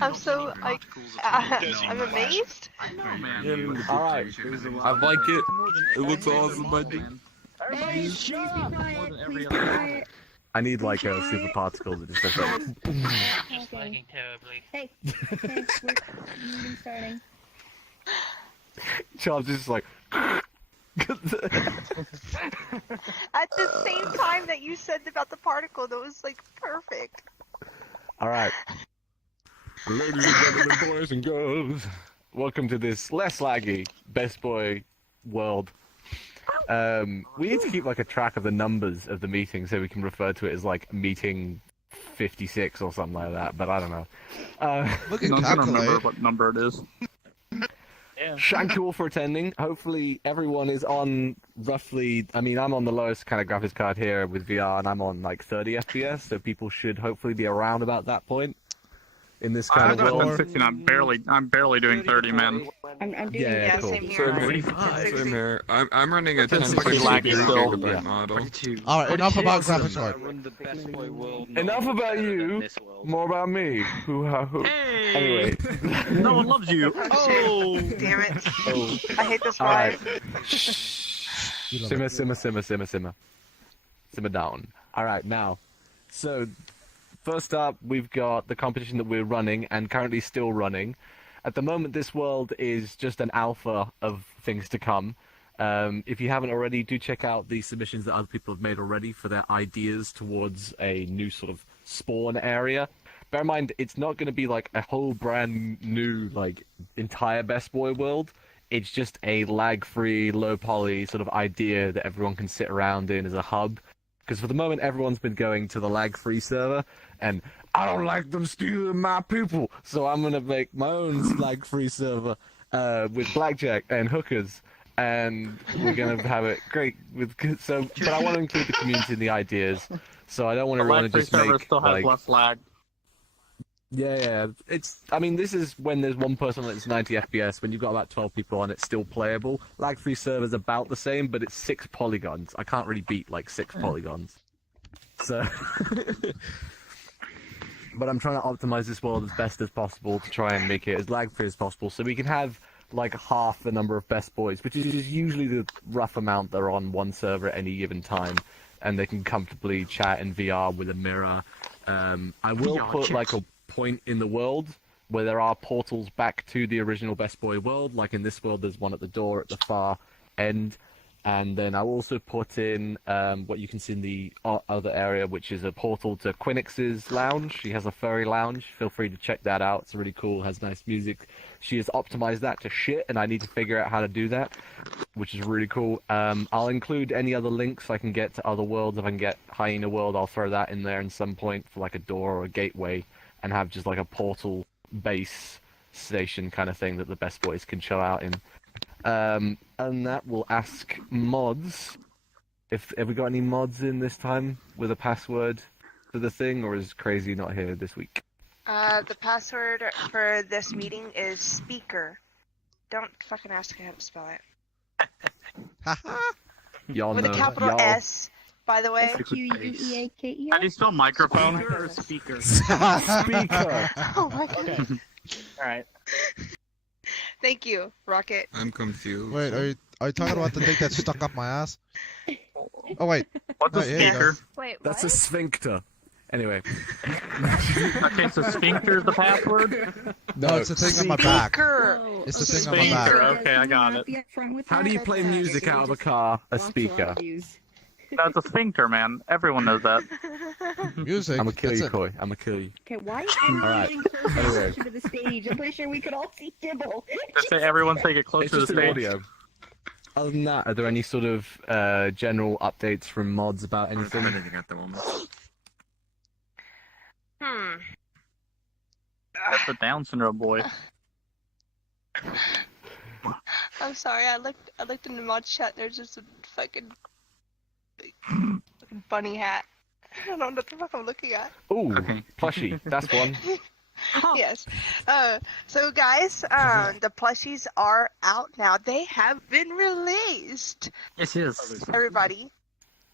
I'm so like, I'm amazed. Alright, I like it. It looks awesome, I think. I need like a super particle that just does like. Just lagging terribly. Hey, we're meeting starting. Charles is like. At the same time that you said about the particle, that was like perfect. Alright. Ladies and gentlemen, boys and girls, welcome to this less laggy Best Boy world. We need to keep like a track of the numbers of the meeting so we can refer to it as like meeting 56 or something like that, but I don't know. Look at I don't remember what number it is. Yeah. Thank you all for attending. Hopefully everyone is on roughly, I mean, I'm on the lowest kind of graphics card here with VR and I'm on like 30 FPS, so people should hopefully be around about that point in this kind of world. 16, I'm barely doing 30, man. I'm doing Yeah, Yeah, cool. same here. Same here. I'm running a It's 10.2 laggy still. gigabyte model. Alright, enough about graphics card. Enough about you, more about me. Hey! Anyway. No one loves you. Oh! Damn it. Oh. I hate this Alright. vibe. Simmer down. Alright, now. So, first up, we've got the competition that we're running, and currently still running. At the moment, this world is just an alpha of things to come. If you haven't already, do check out the submissions that other people have made already for their ideas towards a new sort of spawn area. Bear in mind, it's not going to be like a whole brand new, like, entire Best Boy world. It's just a lag-free, low-poly sort of idea that everyone can sit around in as a hub. Because for the moment, everyone's been going to the lag-free server, and I don't like them stealing my people, so I'm going to make my own lag-free server with blackjack and hookers. And we're gonna have it great with but I want to include the community in the ideas, so I don't want everyone to just make still has like less lag. yeah. I mean, this is when there's one person that's 90 FPS. When you've got about 12 people on, it's still playable. Lag-free server's about the same, but it's 6 polygons. I can't really beat like 6 polygons. So, but I'm trying to optimize this world as best as possible to try and make it as lag-free as possible, so we can have like half the number of Best Boys, which is usually the rough amount that are on one server at any given time, and they can comfortably chat in VR with a mirror. I will put like a point in the world where there are portals back to the original Best Boy world, like in this world there's one at the door at the far end. And then I'll also put in what you can see in the other area, which is a portal to Quinix's lounge. She has a furry lounge. Feel free to check that out. It's really cool. Has nice music. She has optimized that to shit, and I need to figure out how to do that, which is really cool. I'll include any other links I can get to other worlds. If I can get Hyena World, I'll throw that in there in some point for like a door or a gateway, and have just like a portal base station kind of thing that the Best Boys can chill out in. And that will ask mods have we got any mods in this time with a password for the thing, or is Crazy not here this week? The password for this meeting is speaker. Don't fucking ask me how to spell it. Y'all With know, a capital y'all... S, by the way. Q-U-E-A-K-E-R? How do you spell microphone? Or speaker? Speaker. Oh my god. Alright. Thank you, Rocket. I'm confused. Wait, are you talking about the thing that's stuck up my ass? Oh wait. What's a Oh, yeah, speaker? Wait, what? That's a sphincter. Anyway. Okay, so sphincter is the password? No, it's the thing on my back. Speaker. It's the thing on my back. Speaker, okay, I got it. How do you play music out of a car? A speaker. That's a sphincter, man. Everyone knows that. Music. I'm gonna kill that's you, it. Koi. I'm gonna kill you. Okay, why am I Alright. getting closer Anyway. to the stage? I'm pretty sure we could all see Dibble. Just say everyone take it closer It's to just the an stage. audio. Other than that, are there any sort of general updates from mods about I don't anything? have anything at the moment. That's the Down syndrome boy. I'm sorry, I looked in the mod chat, there's just a fucking bunny hat. I don't know what the fuck I'm looking at. Ooh, Okay. plushie. That's one. Yes. So guys, the plushies are out now. They have been released. Yes, yes. Everybody,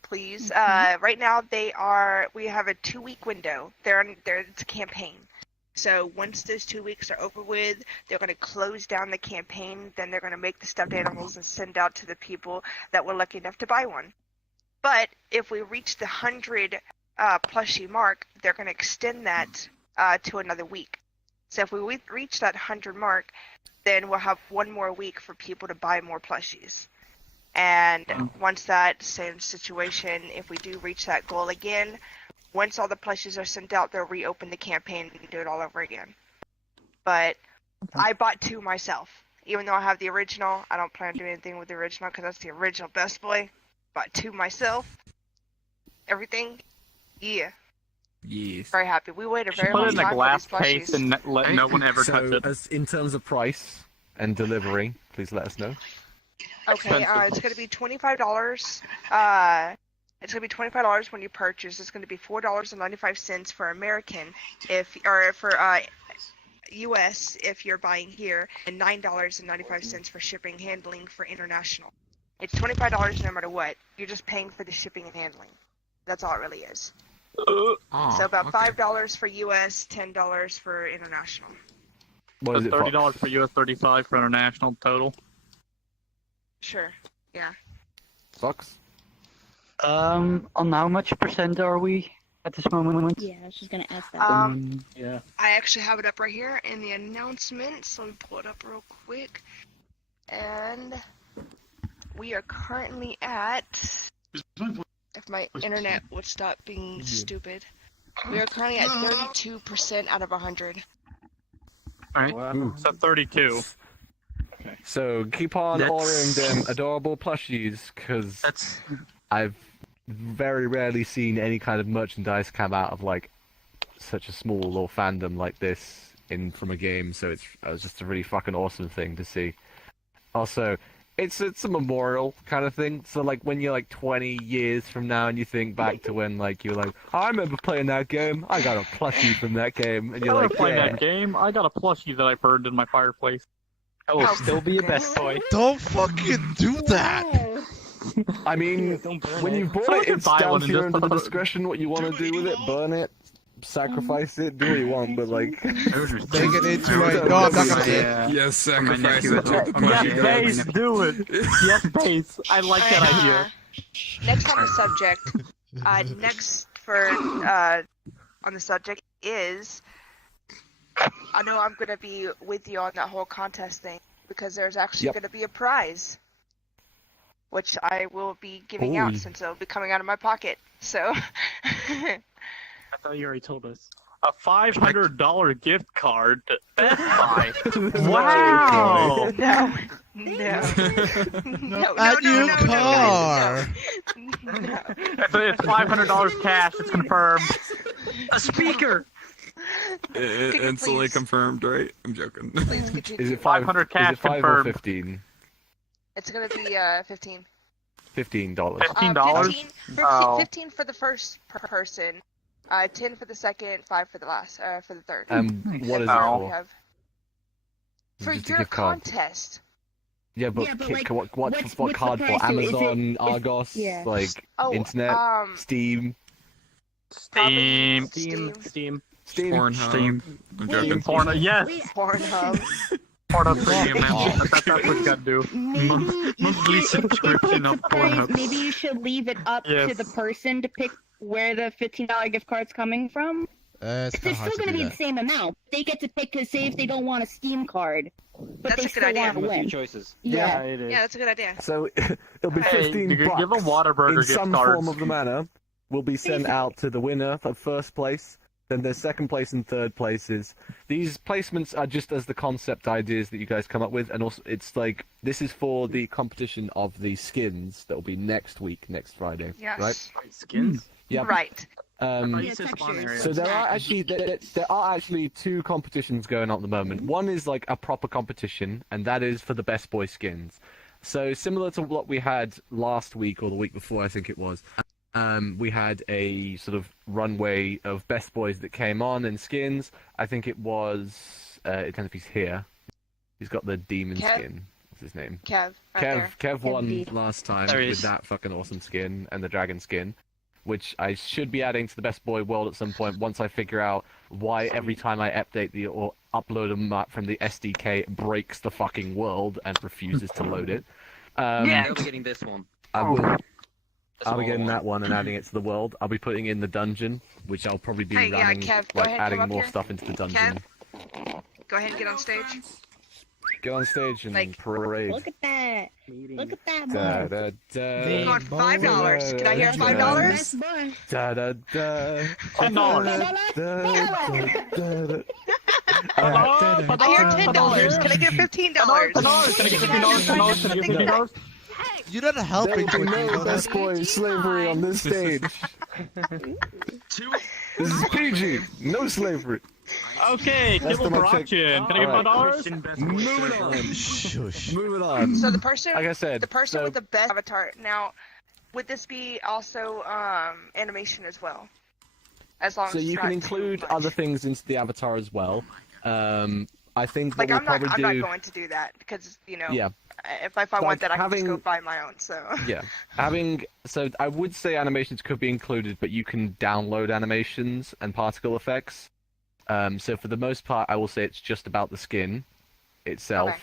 please. Right now we have a 2-week window. It's a campaign. So once those 2 weeks are over with, they're going to close down the campaign. Then they're going to make the stuffed animals and send out to the people that were lucky enough to buy one. But if we reach the 100 plushie mark, they're going to extend that to another week. So if we reach that 100 mark, then we'll have one more week for people to buy more plushies. And once that same situation, if we do reach that goal again, once all the plushies are sent out, they'll reopen the campaign and do it all over again. But I bought 2 myself. Even though I have the original, I don't plan on doing anything with the original because that's the original Best Boy. Bought 2 myself. Everything. Yeah. Yes. Very happy. We waited a very Put long it in a time glass for these case plushies. and let no one ever touch So, it. as in terms of price and delivery, please let us know. Okay, expensive. it's going to be $25. It's going to be $25 when you purchase. It's going to be $4.95 for American, for U.S. if you're buying here, and $9.95 for shipping and handling for international. It's $25 no matter what. You're just paying for the shipping and handling. That's all it really is. Oh, So about okay. $5 for U.S., $10 for international. What is So it? $30 Fox? for US, 35 for international total. Sure. Yeah. Fox? On how much percent are we at this moment? Yeah, I was just gonna ask that. Yeah. I actually have it up right here in the announcements. So let me pull it up real quick. And we are currently at, if my internet would stop being stupid, we are currently at 32% out of 100. Alright. Ooh. So 32. So keep on That's- ordering them adorable plushies, because That's I've very rarely seen any kind of merchandise come out of like such a small little fandom like this from a game. So it was just a really fucking awesome thing to see. Also, it's a memorial kind of thing. So like when you're like 20 years from now and you think back to when like you're like, oh, I remember playing that game. I got a plushie from that game, and I you're remember like, playing yeah. that game. I got a plushie that I burned in my fireplace. I will Oh, still be a best boy. Don't fucking do that. I mean, when you bought Someone it, could it's buy down one to and your just own put it- discretion what you want to do with it. Burn it, sacrifice it, do what you want, but like, Make it into a. No, I'm not gonna. Yes, sacrifice nephew it to as the well. Yes, plushie Base, gods. do it. Yes, Base. I like that idea. Next on the subject, on the subject is, I know I'm gonna be with you on that whole contest thing because there's actually Yep. gonna be a prize, which I will be giving out Ooh. since it'll be coming out of my pocket. So, I thought you already told us. A $500 gift card to Best Buy. Wow! no, no, At your car. no. It's $500 cash. It's confirmed. A speaker. Could you Instantly please- confirmed, right? I'm joking. Please continue. is it 500 cash is it 5 or confirmed. 15? It's gonna be 15. $15. $15? 15 for the first person, 10 for the second, 5 for the last, for the third. What is it That's Oh. all we for? have. For Just a your gift card. contest. Yeah, but, Yeah, but, Kit, like, what what's the card for? price? So is it- Amazon, Argos, yeah. like Oh, internet, Steam, Steam. Steam. Steam. Steam. Pornhub. Steam. I'm joking. Porn. Yes. Pornhub. Pornhub Premium. That's what you gotta do. Monthly Maybe subscription if of it's a prize, Pornhub. maybe you should leave it up to Yes. the person to pick where the $15 gift card's coming from. It's It's kind of still hard to going to do be that. the same amount. They get to pick, cause say if they don't want a Steam card, but That's they a good still idea. want to win. choices. Yeah. it is. Yeah, that's a good idea. So it'll be Hey, 15 you could bucks give a Whataburger in gift some cards. form of the manner. Will be sent out to the winner of first place. Then there's second place and third places. These placements are just as the concept ideas that you guys come up with, and also it's like this is for the competition of the skins that will be next week, next Friday, Yes. right? Skins? Yeah. Right. Yeah, textures. So there are actually two competitions going on at the moment. One is like a proper competition, and that is for the best boy skins. So similar to what we had last week or the week before, I think it was. We had a sort of runway of best boys that came on and skins. I think it was. I don't know if he's here. He's got the demon Kev? skin. What's his name? Kev. Right there. Kev won D. last time There he with is. that fucking awesome skin and the dragon skin. which I should be adding to the Best Boy world at some point once I figure out why every time I update or upload a map from the SDK it breaks the fucking world and refuses to load it. I'll be getting this one. I'll be getting that one and adding it to the world. I'll be putting in the dungeon, which I'll probably be Hey, yeah, running, Kev, go like ahead, adding come up more here. stuff into the dungeon. Go ahead and get on stage. Get on stage and Like- parade. Look at that. Look at that, Da, boy. da, We're da, going $5. Can I hear da, $5? Best boy. Da, da, da. $10. I hear $10. Can I get $15? Can I get $15? Can I get $15? You're not There helping, will be Twinkie. no Best Boy slavery on this stage. This is PG. No slavery. Okay, That's Kibble the for check. auction. Can I get Alright. $5? Moving on. Shush. Moving on. So the person, Like I said, the person so- with the best avatar. Now, would this be also animation as well? As long So as it's you can not include too much. other things into the avatar as well. I think what Like we'll I'm not probably do. going to do that because Yeah. if I Like want that I can just having- go buy my own. So Yeah, so I would say animations could be included, but you can download animations and particle effects. So for the most part, I will say it's just about the skin itself. Okay.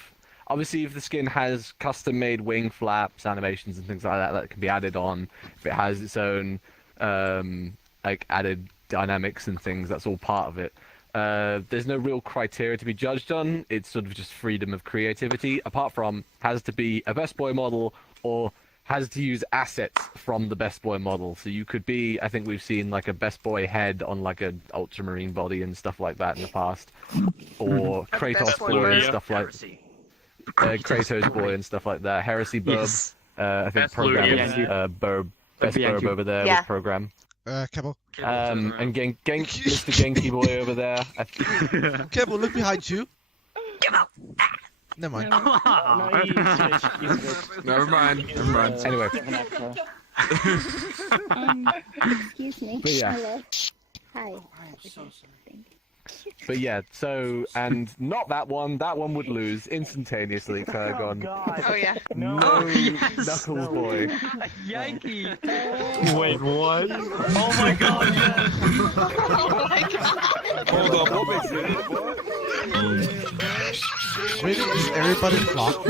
Obviously, if the skin has custom-made wing flaps, animations, and things like that, that can be added on. If it has its own like added dynamics and things, that's all part of it. There's no real criteria to be judged on. It's sort of just freedom of creativity. Apart from has to be a Best Boy model or has to use assets from the Best Boy model. So you could be, I think we've seen like a Best Boy head on like a ultramarine body and stuff like that in the past, or Kratos Best Boy boy and Lugia. stuff like Kratos boy and stuff like that. Heresy Burb, I think Best program Lugia. Burb, Best Bianchi. Burb over there Yeah. with program. Kebble. And Mr. Genki boy over there. I think Kebble, look behind you. Never mind. Never mind. Never mind. Anyway, Excuse me. But yeah. Hello. Hi. but yeah, so, and not that one would lose instantaneously, Kurgon. oh yeah. No, Knuckles boy. Yankee. Wait, what? Oh my god, yes! Hold up. Really? Is everybody flocked?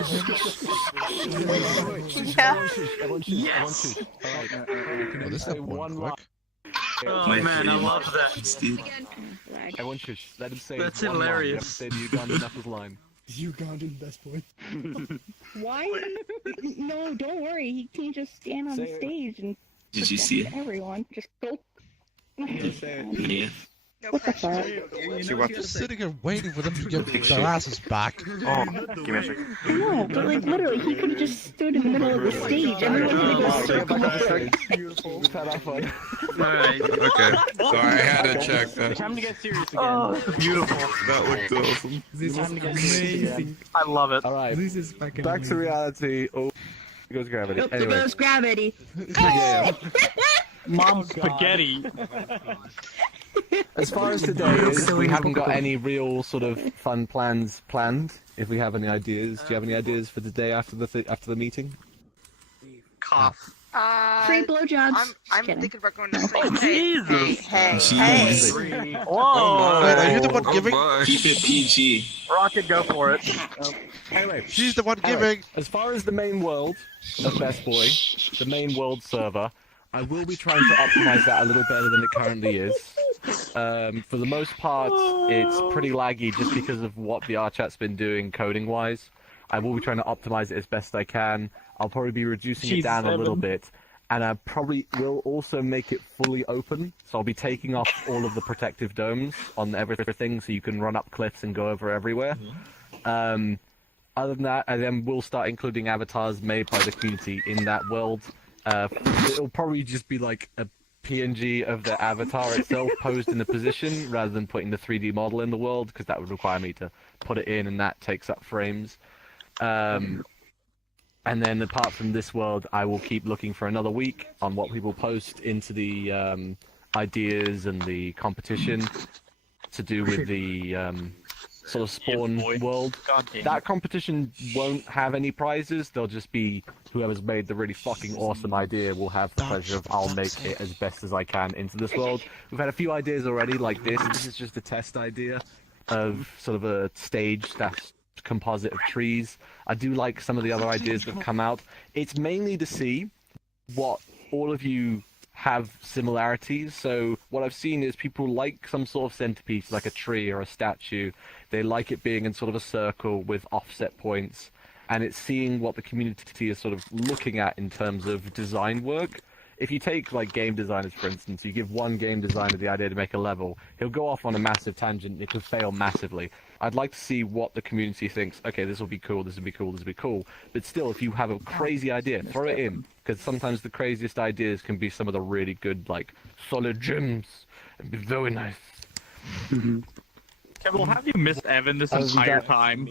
Yeah. Yes! Oh, this is one quick. Oh man, I love that. Steve. Everyone shush. Let him say That's one line. You have to hilarious. say the Ugandan Knuckles line. Ugandan best boy. Why? No, don't worry. He can just stand on the Say it. stage and Did you see it? everyone just go. Yeah. No What the pressure. fuck? So we're just sitting here waiting for them to get their asses back. Oh, give me a second. No, but like literally, he could have just stood in the middle of the stage. Everyone would have just circled up. Beautiful. We've had our fun. Alright. Okay. So I had to check that. Time to get serious again. Oh, beautiful. That looked awesome. This is Time to get serious again. amazing. I love it. Alright, This is fucking back to amazing. reality. Oh, here goes gravity. Nope, there Anyway, goes gravity. yeah. Mom spaghetti. As far as today is, we haven't got any real sort of fun plans planned. If we have any ideas, do you have any ideas for the day after the meeting? Cough. Free blowjobs. I'm Just kidding. thinking about going to sleep. Oh, Jesus. Hey, Jeez. hey. Whoa. Wait, are you the one Oh, giving? boy. Keep it PG. Rocket, go for it. Anyway, She's the one Anyway, giving. as far as the main world of Best Boy, the main world server, I will be trying to optimize that a little better than it currently is. For the most part, it's pretty laggy just because of what the RChat's been doing coding-wise. I will be trying to optimize it as best I can. I'll probably be reducing it down a little bit, and I probably will also make it fully open. So I'll be taking off all of the protective domes on everything, so you can run up cliffs and go over everywhere. Other than that, I then will start including avatars made by the community in that world. It'll probably just be like a PNG of the avatar itself posed in a position rather than putting the 3D model in the world, because that would require me to put it in and that takes up frames. And then apart from this world, I will keep looking for another week on what people post into the ideas and the competition to do with the sort of spawn world. God damn. That competition won't have any prizes. They'll just be whoever's made the really fucking awesome idea will have the pleasure of I'll make it as best as I can into this world. We've had a few ideas already like this. This is just a test idea of sort of a stage that's composite of trees. I do like some of the other ideas that have come out. It's mainly to see what all of you have similarities. So what I've seen is people like some sort of centerpiece, like a tree or a statue. They like it being in sort of a circle with offset points, and it's seeing what the community is sort of looking at in terms of design work. If you take like game designers, for instance, you give one game designer the idea to make a level, he'll go off on a massive tangent and it could fail massively. I'd like to see what the community thinks. Okay, this will be cool, this will be cool, this will be cool. But still, if you have a crazy idea, throw it in. Because sometimes the craziest ideas can be some of the really good, like, solid gems. It'd be very nice. Well, have you missed Evan this entire time?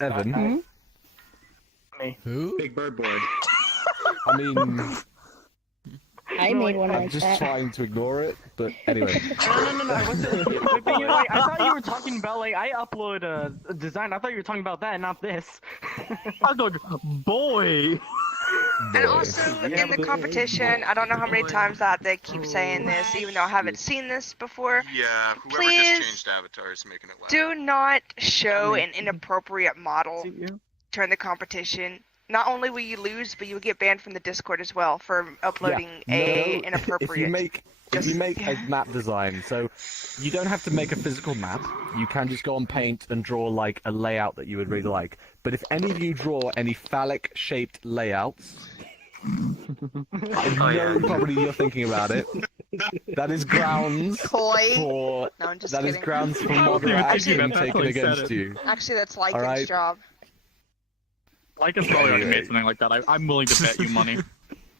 Evan? Who? Big bird board. I mean, I made one I'm like just that. trying to ignore it, but anyway. No. I wasn't. But you know, like, I thought you were talking about like I upload a design. I thought you were talking about that, not this. I was like, boy. And also, in the competition, I don't know how many times that they keep saying this, even though I haven't seen this before. Yeah, whoever Please just changed avatars making it loud. Do not show an inappropriate model during the competition. Not only will you lose, but you'll get banned from the Discord as well for uploading inappropriate. If you make a map design, so you don't have to make a physical map. You can just go on Paint and draw like a layout that you would really like. But if any of you draw any phallic-shaped layouts, I know probably you're thinking about it. That is grounds Coy. for No, I'm just that is kidding. grounds for I wasn't moderate even thinking action about that taken till he said against it. you. Actually, that's Lycan's Alright. job. Like it's probably already made something like that. I'm willing to bet you money.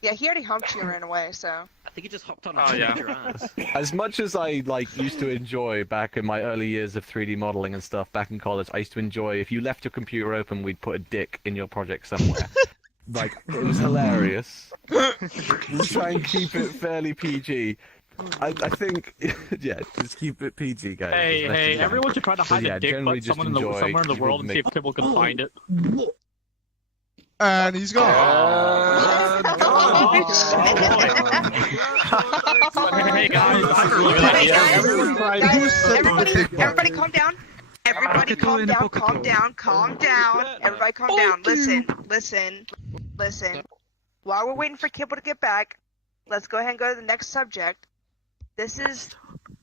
Yeah, he already humped you and ran away, so. I think he just hopped on Oh, and yeah. your ass. As much as I used to enjoy back in my early years of 3D modeling and stuff back in college, I used to enjoy if you left your computer open, we'd put a dick in your project somewhere. It was hilarious. Just try and keep it fairly PG. I think, yeah, just keep it PG, guys. Hey, as best as you can. everyone should try to hide yeah, a dick generally butt just somewhere in the enjoy world and see if people people can find it. And he's gone. Hey guys, Hey, guys, Who said the dick butt? everybody calm down. Everybody calm down, calm down, calm down. Everybody calm down. Listen. While we're waiting for Kibble to get back, let's go ahead and go to the next subject. This is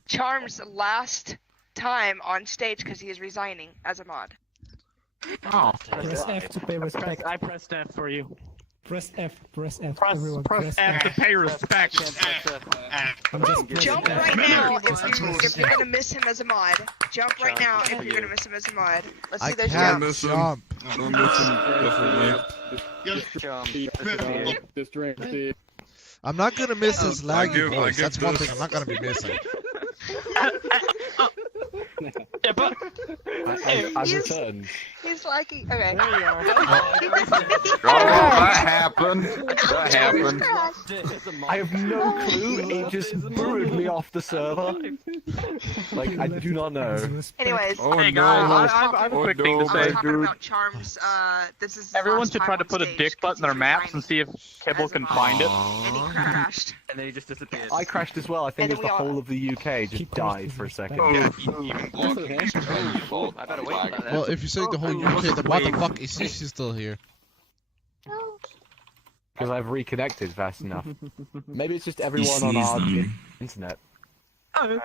Charm's last time on stage because he is resigning as a mod. Oh, Press F to pay respect. I pressed F for you. Press F. Everyone, Press F to pay respect. I'm just Jump right now if you're gonna miss him as a mod. Jump right now if you're gonna miss him as a mod. Let's I see those can't jumps. jump. Don't miss him. I'm not gonna miss his I laggy give voice. That's one this. thing I'm not gonna be missing. Yeah, but I've returned. He's liking. Okay. there you are. That happened. I have no clue. It just booted me off the server. I do not know. Anyways, Oh Hey no. guys, I have a quick thing to I was say. talking about Charm's. This is his Everyone last should time try to on put a stage dick butt 'cause in their he's maps and resigning see if Kibble as a can mod. find it. And he crashed. And then he just disappeared. I crashed as well. I think And it's then the we all- whole of the UK just Keep died posting for a respect. second. Yeah, even blocking I better wait for that. Well, if you say the whole UK, then why the fuck is Sissy still here? Because I've reconnected fast enough. Maybe it's just everyone on our internet. I did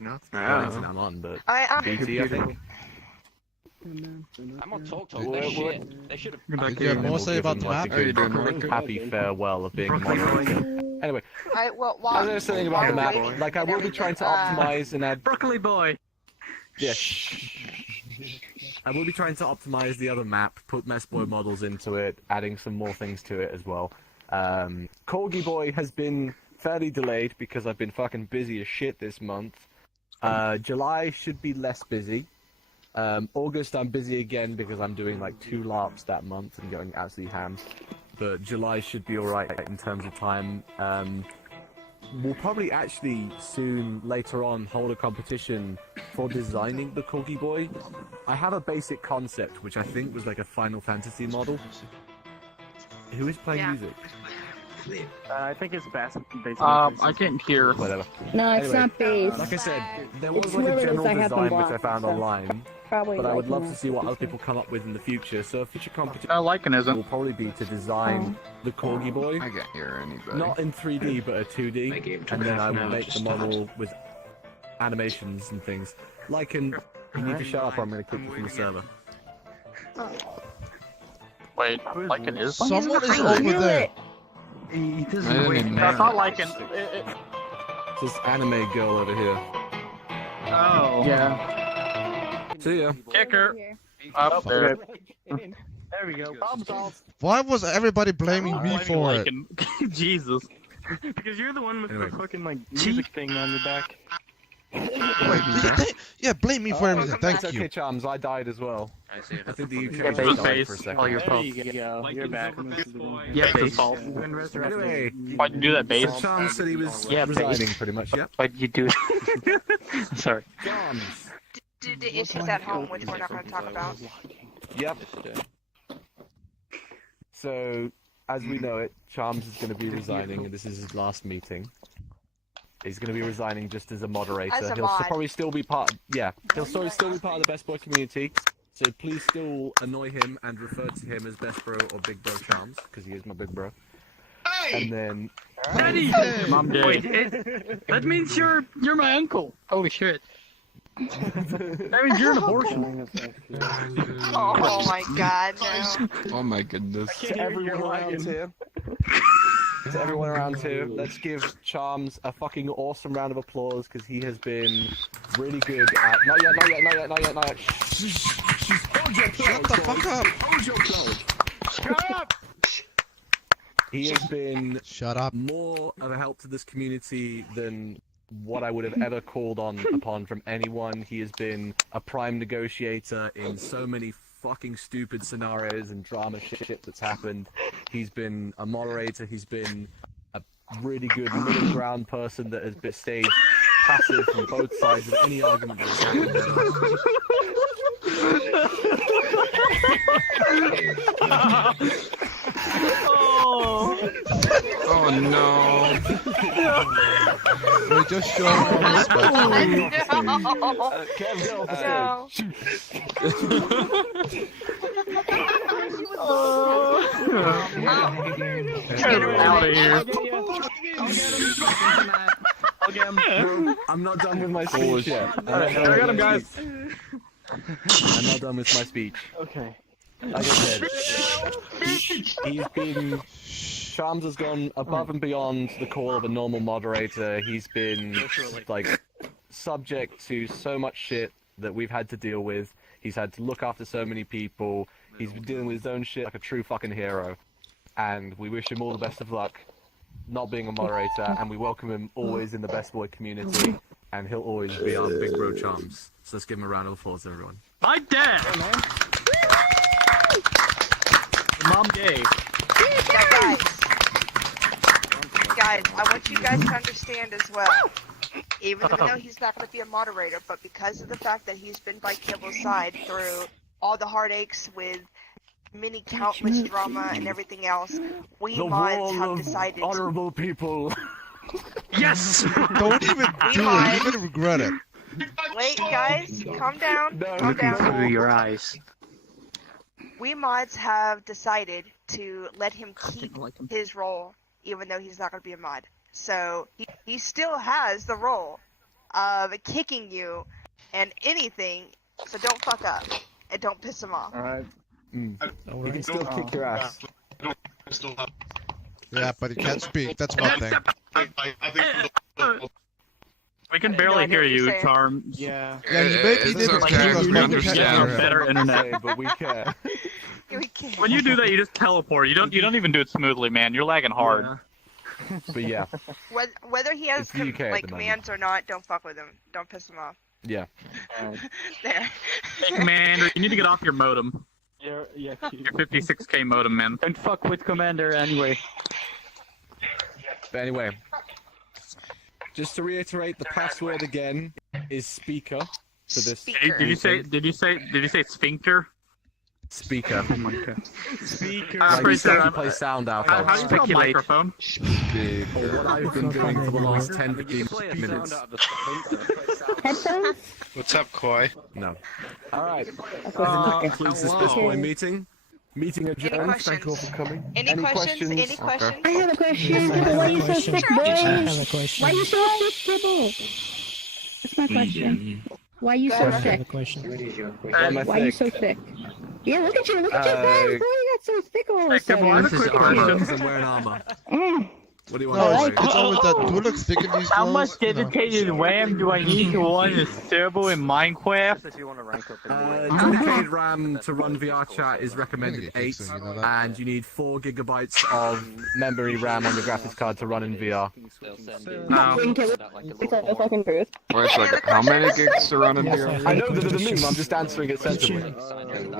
not. Well, internet I'm on, but I'm BT, I think. I'm on Talk Talk. Well, They shit. They should have. Do you have more to say about the map? How you doing, Good, happy farewell of being a moderator. Anyway, well, as while I was saying about the while map, waiting I and will be trying to everything, optimize and add. Broccoli boy. Yeah. I will be trying to optimize the other map, put Messboy models into it, adding some more things to it as well. Corgi Boy has been fairly delayed because I've been fucking busy as shit this month. July should be less busy. August I'm busy again because I'm doing like 2 LARPs that month and going absolutely ham. But July should be alright in terms of time. we'll probably actually soon later on hold a competition for designing the Corgi Boy. I have a basic concept, which I think was like a Final Fantasy model. Who is playing music? I think it's bass. I can't hear. Whatever. No, it's Anyway, not bass. Like I said, there was It's like a whoever it is general I have design them which I blocked, found so online, Probably. but I would like, love you know. to see what other people come up with in the future. So a future competition Lycan isn't. will probably be to design the Corgi Boy, I can't hear anybody. not in 3D but a 2D, and then I will make the model with animations and things. Lycan, you need to shut up or I'm going to kick you from the server. Wait, Lycan is. Someone is I over knew there. it. He I doesn't didn't wait. even That's know. not Lycan. This anime girl over here. Oh. Yeah. See ya. Kicker. Here. Up there. There we go. Problem solved. Why was everybody blaming me for it? Jesus. Because you're the one with Anyway. the fucking like music thing on your back. Yeah, blame me for everything. It's Thank okay, you. Charms. I died as well. I think the Yeah, UK face. died for a second. All your There fault. you go. You're back. Yeah, it's his fault. Anyway, Why'd you do that, so base? Charms said he was Yeah, resigning base. pretty much. Yep. Why'd you do it? Sorry. Charms. Due to issues at home, which we're not going to talk about. Yep. So, as we know it, Charms is going to be resigning, and this is his last meeting. He's going to be resigning just as a moderator. As a He'll mod. probably still be part. He'll still be part of the Best Boy community. So please still annoy him and refer to him as Best Bro or Big Bro Charms, because he is my big bro. And then Daddy! Mom gay. Wait, that means you're my uncle. Holy shit. That means you're an abortion. Oh my god, no. Oh my goodness. to everyone around here. To everyone around here, let's give Charms a fucking awesome round of applause because he has been really good at. Not yet, not yet, not yet, not yet, not yet. Hold your Shut the fuck up. Hold your clothes. Shut up! He has been Shut up. more of a help to this community than what I would have ever called upon from anyone. He has been a prime negotiator in so many fucking stupid scenarios and drama shit that's happened. He's been a moderator. He's been a really good middle ground person that has been stayed passive from both sides of any argument that's happened. Oh no. We just showed all respect. No. Kev, go. No. Get him out of here. I'll get him. I'm not done with my speech yet. I got him, guys. I'm not done with my speech. Okay. Like I said, he's been. Charms has gone above and beyond the call of a normal moderator. He's been like subject to so much shit that we've had to deal with. He's had to look after so many people. He's been dealing with his own shit like a true fucking hero. And we wish him all the best of luck not being a moderator, and we welcome him always in the Best Boy community, and he'll always be our big bro Charms. So let's give him a round of applause, everyone. My dad. Mom gay. Now, guys, I want you guys to understand as well. Even though he's not going to be a moderator, but because of the fact that he's been by Kibble's side through all the heartaches with many countless drama and everything else, we The mods wall have of decided. honorable people. Yes. Don't even do it. You're gonna regret it. Wait, guys, calm down. No, Calm Looking down. through your eyes. We mods have decided to let him keep his role, even though he's not going to be a mod. So he still has the role of kicking you and anything. So don't fuck up and don't piss him off. Alright. You can still kick your ass. Yeah, but he can't speak. That's one thing. We can barely hear you, saying. Charm. Yeah. Yeah, he maybe It's did it okay, because we we understand. can't hear him. Better internet. Okay, but we care. We can't. When you do that, you just teleport. You don't even do it smoothly, man. You're lagging hard. But yeah, Whether he has It's the UK at like the commands or not, don't fuck with him. Don't piss him off. yeah. There. Hey, Commander, you need to get off your modem. Yeah. Your 56k modem, man. Don't fuck with Commander anyway. But anyway, Just to reiterate, the password again is speaker for this. Did you say sphincter? Speaker. Speaker. Like the stuff you play sound out How of. do you spell microphone? Or what I've been doing for the last 10-15 minutes. Headphones? What's up, Koi? No. Alright. Okay. Concludes this best boy meeting. Meeting adjourned. Thank you all for coming. Any questions? Any questions? I have a question. Yes, I Dibble, have why a are you so question. sick, I have boy? a question. Why are you so sick, Dibble? That's my question. Why are you so I have a sick? question. Why am I Why are you thick? so sick? Yeah, look at you. Look at your face, boy. You got so thick all of a Dibble, I have a sudden. quick question. Because I'm wearing armor. Mm. What do you No, want to it's always that. Do it look thick in these How clothes? much dedicated RAM do I need to run a servo in Minecraft? If you want to rank up in Dedicated RAM to run VR chat is recommended I'm gonna get 8, kicked soon, you know that? and you need 4 gigabytes of memory RAM on your graphics card to run in VR. Drink it. It's like a fucking truth. Wait, like, how many gigs to run in Yes, here? I know that it's a meme, I'm just answering it sensibly.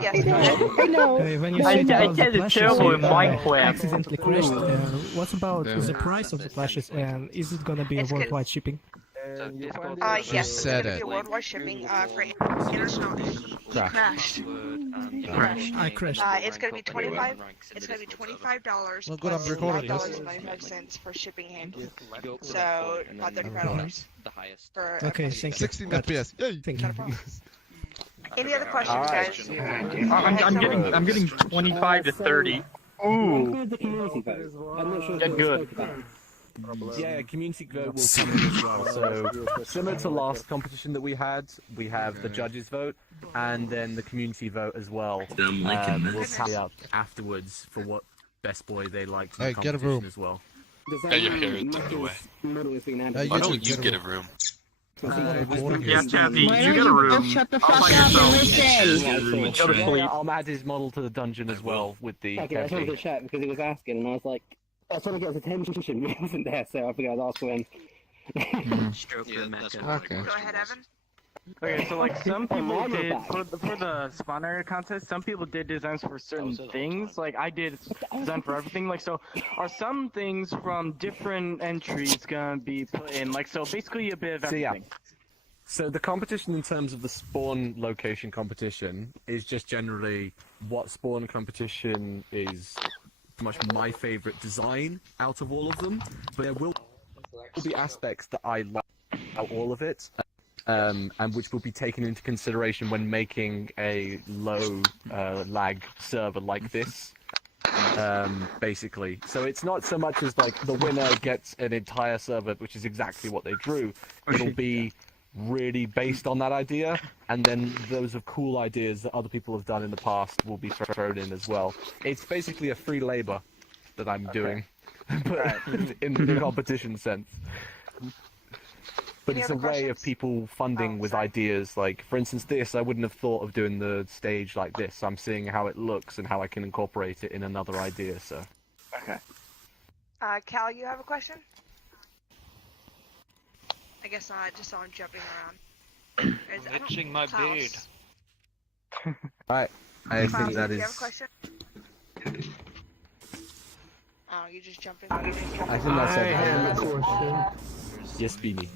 Yes. I know. When you I said about get the it plushes terrible in and, Minecraft. accidentally crashed, what about Damn. the price of the plushes, and is it gonna be a It's good. worldwide shipping? Yes, it's said gonna it. be worldwide shipping. For international, he crashed. I crashed. It's gonna be 25. It's gonna be $25. Well, good, I'm plus recording this. $5.95 for shipping handling. So about $35 the highest. for. Okay, everything. thank you. 16 FPS. Yay! Thank you. Any other questions, Alright. guys? I'm getting 25 to 30. Ooh, get good. Yeah, community vote will come in as well. So, similar to last competition that we had, we have the judges vote, and then the community vote as well. We'll tally up afterwards for what best boy they liked in Hey, the get a competition room. as well. Hey, your parent took it away. Hey, Why don't you get get a room? Yeah, Kathy, Why you don't got a you room. both shut the All fuck by up and yourself. listen? Go to sleep. I'll add his model to the dungeon as well with the Okay, I just wanted to cafe. chat because he was asking, and I was like, I was trying to get his attention. He wasn't there, so I figured I'd ask him. Yeah, that's Okay. Go ahead, Evan. Okay, so like some people I'm did back. for the spawner contest. Some people did designs for certain things. Like I did design for everything. Like so, are some things from different entries gonna be put in? Like so, basically a bit of So, yeah. everything. So the competition in terms of the spawn location competition is just generally what spawn competition is pretty much my favorite design out of all of them. But there will be aspects that I like about all of it, and which will be taken into consideration when making a low lag server like this. Basically, so it's not so much as like the winner gets an entire server, which is exactly what they drew. It'll be really based on that idea, and then those of cool ideas that other people have done in the past will be thrown in as well. It's basically a free labor that I'm doing, but in the competition sense. But Any it's a other way of questions? people funding with ideas. Like, for instance, this, I wouldn't have thought of doing the stage like this. I'm seeing how it looks and how I can incorporate it in another idea, so. Cal, you have a question? I guess not. I just saw him jumping around. Itching my beard. I Klaus, think that do you have a is. question? Oh, you just jumping. I think that's it. Yes, Beanie.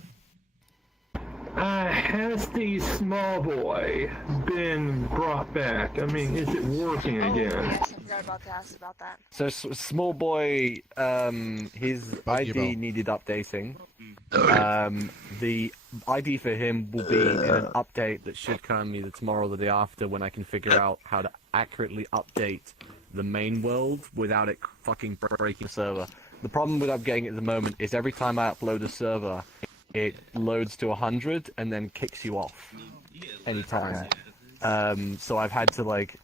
Has the small boy been brought back? I mean, is it working again? Yes, I forgot about to ask about that. So, small boy, his Bug you, ID Bo. needed updating. The ID for him will be in an update that should come either tomorrow or the day after, when I can figure out how to accurately update the main world without it fucking breaking the server. The problem with updating it at the moment is every time I upload a server, it loads to 100 and then kicks you off anytime. So I've had to like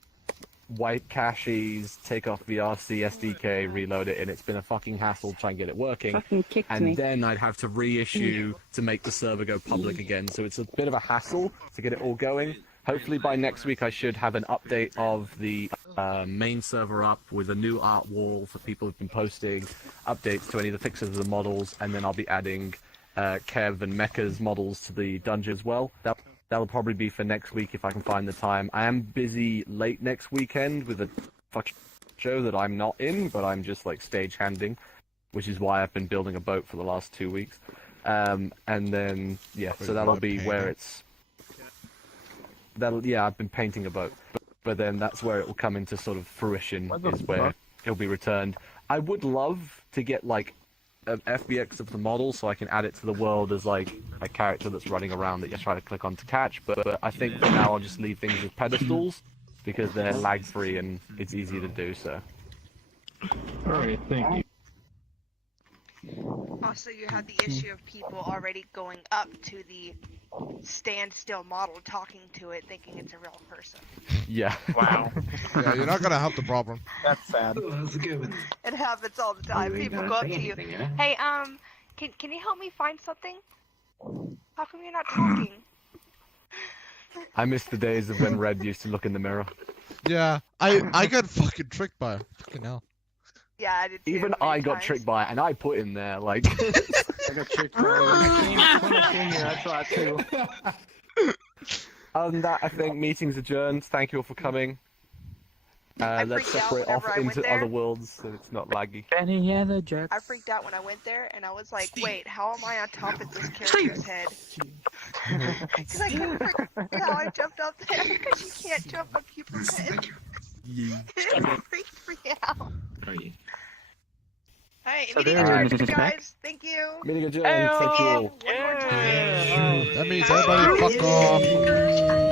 wipe caches, take off VRC SDK, reload it, and it's been a fucking hassle to try and get it working. Fucking kicked And me. then I'd have to reissue to make the server go public again. So it's a bit of a hassle to get it all going. Hopefully by next week I should have an update of the main server up with a new art wall for people who've been posting, updates to any of the fixes of the models, and then I'll be adding Kev and Mecha's models to the dungeon as well. That'll probably be for next week if I can find the time. I am busy late next weekend with a fucking show that I'm not in, but I'm just like stage handing, which is why I've been building a boat for the last 2 weeks. And then yeah, so that'll be where it's. I've been painting a boat, but then that's where it will come into sort of fruition. Is where it'll be returned. I would love to get like an FBX of the model so I can add it to the world as like a character that's running around that you try to click on to catch. But I think for now I'll just leave things as pedestals because they're lag free and it's easy to do so. Alright, thank you. Also, you have the issue of people already going up to the standstill model, talking to it, thinking it's a real person. Yeah. Wow. Yeah, you're not gonna help the problem. That's sad. That's a good one. It happens all the time. People go up to you. Hey, can you help me find something? How come you're not talking? I miss the days of when Red used to look in the mirror. Yeah, I got fucking tricked by him. Fucking hell. Yeah, I did too, Even many I got times. tricked by it, and I put in there like. I got tricked by I saw it too. Other than that, I think meeting's adjourned. Thank you all for coming. Let's freaked out separate off whenever I went into there. other worlds so it's not laggy. Benny and the Jets. I freaked out when I went there, and I was like, wait, how am I on top of this character's head? Because I couldn't figure out how I jumped up there, because you can't jump on people's heads. It freaked me out. Alright, So meeting there adjourned, it is, guys. Thank you. Meeting adjourned. Thank you all. One more time. That means everybody fuck off.